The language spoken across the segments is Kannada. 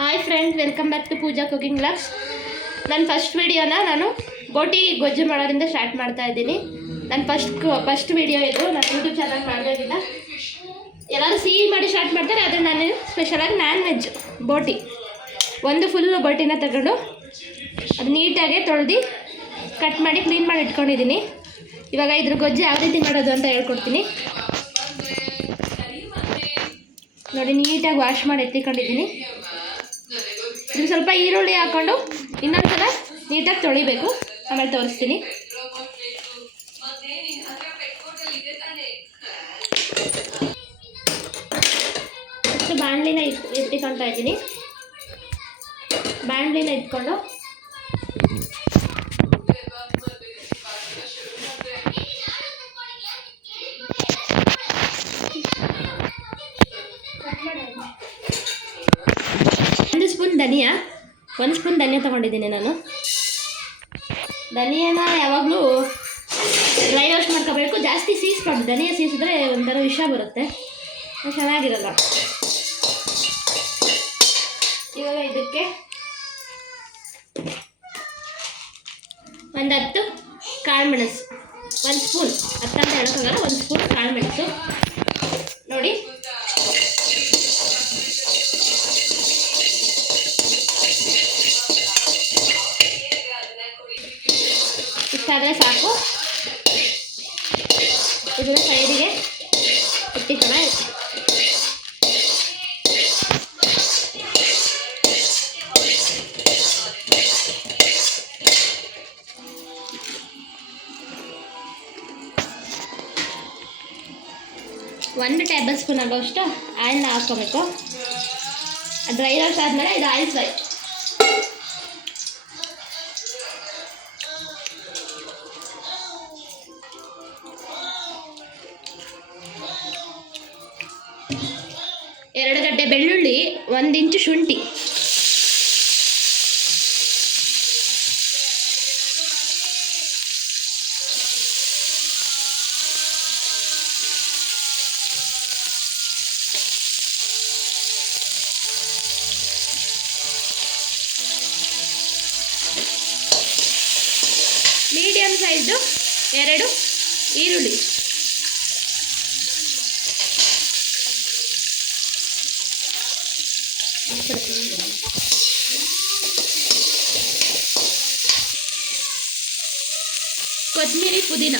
Hi friends, welcome back to Pooja cooking vlogs. ನನ್ನ ಫಸ್ಟ್ ವಿಡಿಯೋನ ನಾನು ಬೋಟಿ ಗೊಜ್ಜು ಮಾಡೋದ್ರಿಂದ ಸ್ಟಾರ್ಟ್ ಮಾಡ್ತಾ ಇದ್ದೀನಿ. ನನ್ನ ಫಸ್ಟ್ ವಿಡಿಯೋ ಇದು. ನಾನು ಯೂಟ್ಯೂಬ್ ಚಾನಲ್ ಮಾಡೋದಿಲ್ಲ. ಎಲ್ಲರೂ ಸಿಹಿ ಮಾಡಿ ಸ್ಟಾರ್ಟ್ ಮಾಡ್ತಾರೆ, ಆದರೆ ನಾನು ಸ್ಪೆಷಲಾಗಿ ನಾನ್ ವೆಜ್ ಬೋಟಿ ಒಂದು ಫುಲ್ಲು ಬೋಟಿನ ತಗೊಂಡು ಅದು ನೀಟಾಗಿ ತೊಳೆದು ಕಟ್ ಮಾಡಿ ಕ್ಲೀನ್ ಮಾಡಿ ಇಟ್ಕೊಂಡಿದ್ದೀನಿ. ಇವಾಗ ಇದ್ರ ಗೊಜ್ಜು ಯಾವ ರೀತಿ ಮಾಡೋದು ಅಂತ ಹೇಳ್ಕೊಡ್ತೀನಿ ನೋಡಿ. ನೀಟಾಗಿ ವಾಶ್ ಮಾಡಿ ಎತ್ತಿಕೊಂಡಿದ್ದೀನಿ. ಇದು ಸ್ವಲ್ಪ ಈರುಳ್ಳಿ ಹಾಕ್ಕೊಂಡು ಇನ್ನೊಂದ್ಸಲ ನೀಟಾಗಿ ತೊಳಿಬೇಕು, ಆಮೇಲೆ ತೋರಿಸ್ತೀನಿ. ಫಸ್ಟ್ ಬಾಣಲಿನ ಇಟ್ಕೊಳ್ತಾ ಇದ್ದೀನಿ. ಬಾಣಲಿನ ಇಟ್ಕೊಂಡು ಒಂದು ಸ್ಪೂನ್ ಧನಿಯಾ ತೊಗೊಂಡಿದ್ದೀನಿ ನಾನು. ಧನಿಯಾನ ಯಾವಾಗಲೂ ಡ್ರೈ ರೋಸ್ಟ್ ಮಾಡ್ಕೋಬೇಕು, ಜಾಸ್ತಿ ಸೀಸ್ಬಾರ್ದು. ಧನಿಯಾ ಸೀಸಿದ್ರೆ ಒಂಥರ ವಿಷ ಬರುತ್ತೆ, ಚೆನ್ನಾಗಿರಲ್ಲ. ಇವಾಗ ಇದಕ್ಕೆ ಒಂದು 10 ಕಾಳುಮೆಣಸು, 1 ಸ್ಪೂನ್, 10 ಅಂತ ಹೇಳೋಕ್ಕಾಗಲ್ಲ, 1 ಸ್ಪೂನ್ ಕಾಳುಮೆಣಸು ನೋಡಿ. ಇಷ್ಟಾದರೆ ಸಾಕು. ಇದನ್ನು ಸೈಡಿಗೆ ಇಟ್ಟಿಕೊಳ್ಳ. ಒಂದು ಟೇಬಲ್ ಸ್ಪೂನ್ ಆಗೋಷ್ಟು ಆಯಿಲ್ನ ಹಾಕ್ಕೋಬೇಕು. ಡ್ರೈ ರೋಸ್ಟ್ ಆದಮೇಲೆ ಇದು ಆಯಿಲ್ ಫ್ರೈ. ಎರಡು ಗಡ್ಡೆ ಬೆಳ್ಳುಳ್ಳಿ, 1 ಇಂಚು ಶುಂಠಿ, ಮೀಡಿಯಂ ಸೈಜು 2 ಈರುಳ್ಳಿ, ಕೊತ್ತಂಬರಿ, ಪುದೀನ,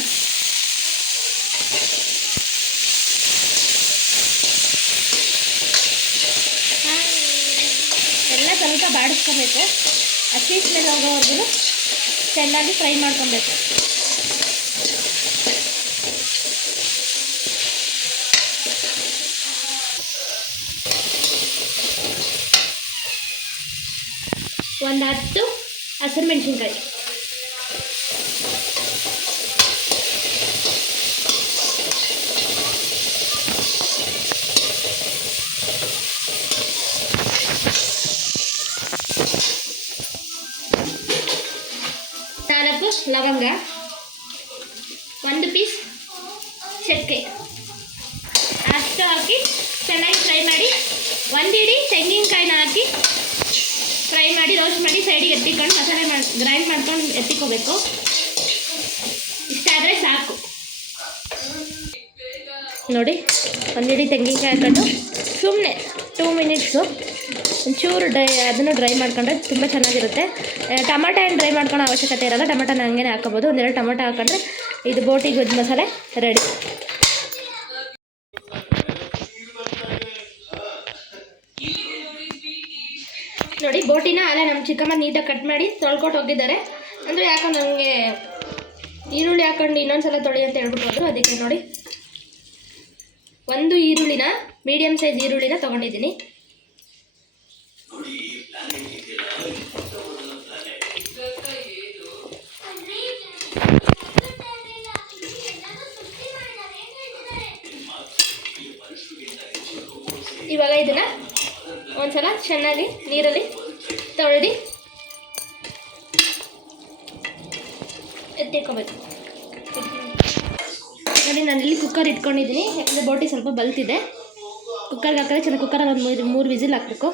ಎಲ್ಲ ಸ್ವಲ್ಪ ಬಾಡಿಸ್ಕೋಬೇಕು. ಹಸಿ ಸ್ಮೆಲ್ ಹೋಗೋವರೆಗೂ ಚೆನ್ನಾಗಿ ಫ್ರೈ ಮಾಡ್ಕೊಬೇಕು. ಒಂದು 10 ಹಸಿರು ಮೆಣಸಿನ್ಕಾಯಿ, ಲವಂಗ, 1 ಪೀಸ್ ಚಕ್ಕೆ, ಅಷ್ಟು ಹಾಕಿ ಚೆನ್ನಾಗಿ ಫ್ರೈ ಮಾಡಿ. 1 ಇಡೀ ತೆಂಗಿನಕಾಯಿನ ಹಾಕಿ ಫ್ರೈ ಮಾಡಿ ರೋಸ್ಟ್ ಮಾಡಿ ಸೈಡಿಗೆ ಎತ್ತಿಕೊಂಡು ಮಸಾಲೆ ಗ್ರೈಂಡ್ ಮಾಡ್ಕೊಂಡು ಎತ್ತಿಕೋಬೇಕು. ಇಷ್ಟಾದರೆ ಸಾಕು ನೋಡಿ. 1 ಇಡೀ ತೆಂಗಿನಕಾಯಿ ಹಾಕೊಂಡು ಸುಮ್ಮನೆ 2 ಮಿನಿಟ್ಸು ಒಂಚೂರು ಅದನ್ನು ಡ್ರೈ ಮಾಡ್ಕೊಂಡ್ರೆ ತುಂಬ ಚೆನ್ನಾಗಿರುತ್ತೆ. ಟೊಮಾಟೊ ಏನು ಡ್ರೈ ಮಾಡ್ಕೊಳ್ಳೋ ಅವಶ್ಯಕತೆ ಇರೋಲ್ಲ, ಟೊಮಾಟೊನ ಹಂಗೆ ಹಾಕೋಬೋದು. 1-2 ಟೊಮಾಟೊ ಹಾಕೊಂಡ್ರೆ ಇದು ಬೋಟಿ ಗೊಜ್ಜು ಮಸಾಲೆ ರೆಡಿ. ನೋಡಿ, ಬೋಟಿನ ಅಲ್ಲೇ ನಮ್ಮ ಚಿಕ್ಕಮ್ಮ ನೀಟಾಗಿ ಕಟ್ ಮಾಡಿ ತೊಳ್ಕೊಟ್ಟು ಹೋಗಿದ್ದಾರೆ. ಅಂದರೆ ಯಾಕೋ ನನಗೆ ಈರುಳ್ಳಿ ಹಾಕೊಂಡು ಇನ್ನೊಂದ್ಸಲ ತೊಳಿ ಅಂತ ಹೇಳ್ಬಿಟ್ಟು ಹೋದ್ರು, ಅದಕ್ಕೆ ನೋಡಿ 1 ಈರುಳ್ಳಿನ, ಮೀಡಿಯಮ್ ಸೈಜ್ ಈರುಳ್ಳಿನ ತೊಗೊಂಡಿದ್ದೀನಿ. ಇವಾಗ ಇದನ್ನು ಒಂದ್ಸಲ ಚೆನ್ನಾಗಿ ನೀರಲ್ಲಿ ತೊಳೆದು ಎತ್ತಿಟ್ಕೋಬೇಕು. ನೋಡಿ, ನಾನಿಲ್ಲಿ ಕುಕ್ಕರ್ ಇಟ್ಕೊಂಡಿದ್ದೀನಿ, ಯಾಕಂದರೆ ಬೋಟಿ ಸ್ವಲ್ಪ ಬಲ್ತಿದೆ. ಕುಕ್ಕರ್ಗೆ ಹಾಕಿದ್ರೆ ಚೆನ್ನಾಗಿ ಕುಕ್ಕರಲ್ಲಿ ಒಂದು 3 ವಿಸಿಲ್ ಹಾಕಬೇಕು.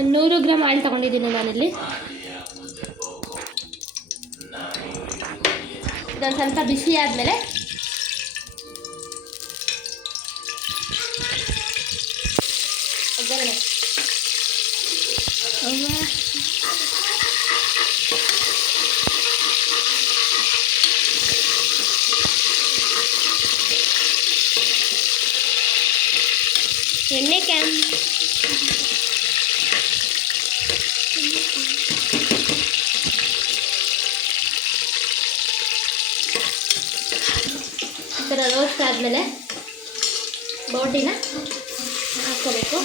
ಒಂದು 100 ಗ್ರಾಮ್ ಆಯಿಲ್ ತೊಗೊಂಡಿದ್ದೀನಿ ನಾನಿಲ್ಲಿ. ಇದೊಂದು ಸ್ವಲ್ಪ ಬಿಸಿ ಆದಮೇಲೆ ಒಗ್ಗರಣೆ. ಎಣ್ಣೆ ಕ್ಯಾನ್ ಈ ಥರ ರೋಸ್ಟ್ ಆದಮೇಲೆ ಬೋಟಿನ ಹಾಕ್ಕೋಬೇಕು.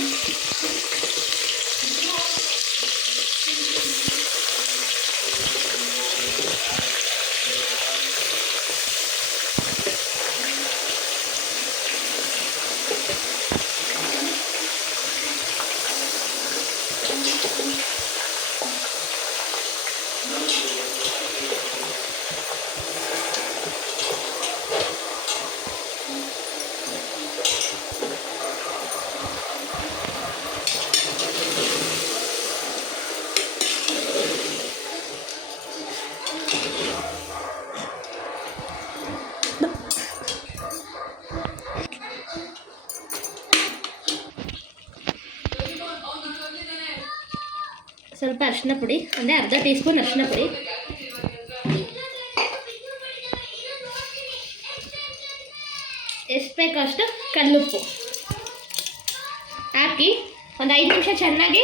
ಸ್ವಲ್ಪ ಅರಿಶಿನ ಪುಡಿ, ಅಂದರೆ ಅರ್ಧ ಟೀ ಸ್ಪೂನ್ ಅರಿಶಿನ ಪುಡಿ, ಎಷ್ಟು ಬೇಕೋ ಅಷ್ಟು ಕಲ್ಲುಪ್ಪು ಹಾಕಿ ಒಂದು 5 ನಿಮಿಷ ಚೆನ್ನಾಗಿ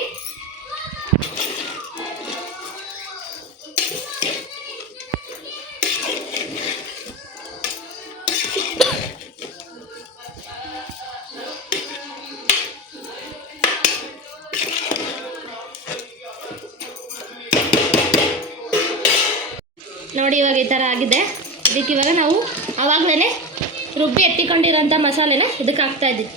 ನೋಡಿ. ಇವಾಗ ಈ ಥರ ಆಗಿದೆ. ಇದಕ್ಕೆ ಇವಾಗ ನಾವು ಆವಾಗಲೇ ರುಬ್ಬಿ ಎತ್ತಿಕೊಂಡಿರೋಂಥ ಮಸಾಲೆನ ಇದಕ್ಕೆ ಹಾಕ್ತಾಯಿದ್ದೀವಿ.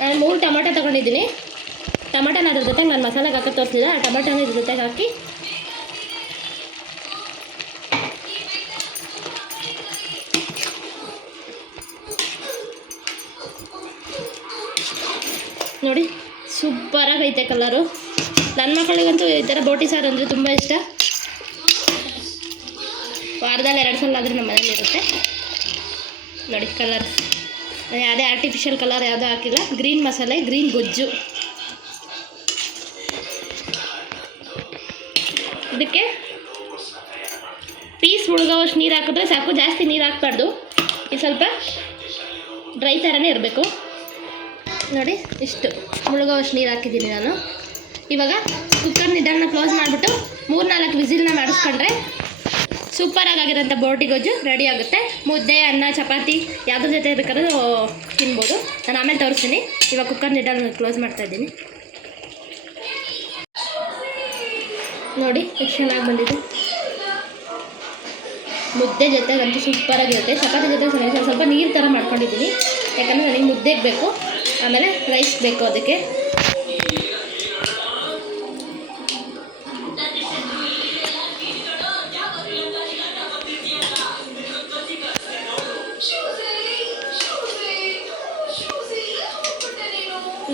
ನಾನು 3 ಟೊಮೆಟೊ ತೊಗೊಂಡಿದ್ದೀನಿ. ಟೊಮೆಟೊನ ಅದ್ರ ಜೊತೆಗೆ ನಾನು ಮಸಾಲೆಗೆ ಹಾಕಿ ತೋರಿಸಿದೆ. ಆ ಟೊಮೆಟೊನ ಇದ್ರ ಜೊತೆಗೆ ಹಾಕಿ ನೋಡಿ, ಸೂಪರಾಗಿ ಐತೆ ಕಲರು. ನನ್ನ ಮಕ್ಕಳಿಗಂತೂ ಈ ಥರ ಬೋಟಿ ಸಾರು ಅಂದರೆ ತುಂಬ ಇಷ್ಟ. ವಾರದಲ್ಲಿ 2 ಸಲ ಆದರೂ ನಮ್ಮ ಮನೇಲಿ ಇರುತ್ತೆ. ನೋಡಿ ಕಲರ್, ಯಾವುದೇ ಆರ್ಟಿಫಿಷಿಯಲ್ ಕಲರ್ ಯಾವುದೂ ಹಾಕಿಲ್ಲ. ಗ್ರೀನ್ ಮಸಾಲೆ, ಗ್ರೀನ್ ಗೊಜ್ಜು. ಇದಕ್ಕೆ ಪೀಸ್ ಮುಳುಗೋವಷ್ಟು ನೀರು ಹಾಕಿದ್ರೆ ಸಾಕು, ಜಾಸ್ತಿ ನೀರು ಹಾಕ್ಬಾರ್ದು. ಇದು ಸ್ವಲ್ಪ ಡ್ರೈ ಥರನೇ ಇರಬೇಕು. ನೋಡಿ, ಇಷ್ಟು ಮುಳುಗೋವಷ್ಟು ನೀರು ಹಾಕಿದ್ದೀನಿ ನಾನು. ಇವಾಗ ಕುಕ್ಕರ್ ನಿಧಾನ ಕ್ಲೋಸ್ ಮಾಡಿಬಿಟ್ಟು 3-4 ವಿಸಿಲ್ನ ಮಾಡಿಸ್ಕೊಂಡ್ರೆ ಸೂಪರಾಗಿರೋಂಥ ಬೋಟಿ ಗೊಜ್ಜು ರೆಡಿ ಆಗುತ್ತೆ. ಮುದ್ದೆ, ಅನ್ನ, ಚಪಾತಿ ಯಾವುದ್ರ ಜೊತೆ ಬೇಕಾದ್ರೂ ತಿನ್ಬೋದು. ನಾನು ಆಮೇಲೆ ತೋರಿಸ್ತೀನಿ. ಇವಾಗ ಕುಕ್ಕರ್ ನಿಧಾನ ಕ್ಲೋಸ್ ಮಾಡ್ತಾಯಿದ್ದೀನಿ. ನೋಡಿ ಎಷ್ಟು ಚೆನ್ನಾಗಿ ಬಂದಿದೆ. ಮುದ್ದೆ ಜೊತೆಗಂತೂ ಸೂಪರಾಗಿರುತ್ತೆ. ಚಪಾತಿ ಜೊತೆ ಸ್ವಲ್ಪ ನೀರು ಥರ ಮಾಡ್ಕೊಂಡಿದ್ದೀನಿ, ಯಾಕಂದರೆ ನನಗೆ ಮುದ್ದೆಗೆ ಬೇಕು, ಆಮೇಲೆ ರೈಸ್ ಬೇಕು ಅದಕ್ಕೆ.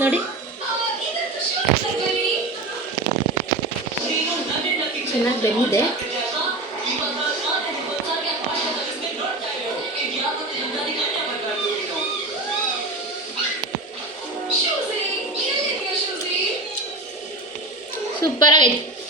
ನೋಡಿ ಚೆನ್ನಾಗಿ ಬೆಂದಿದೆ. ಸೂಪರಾಗೈತೆ.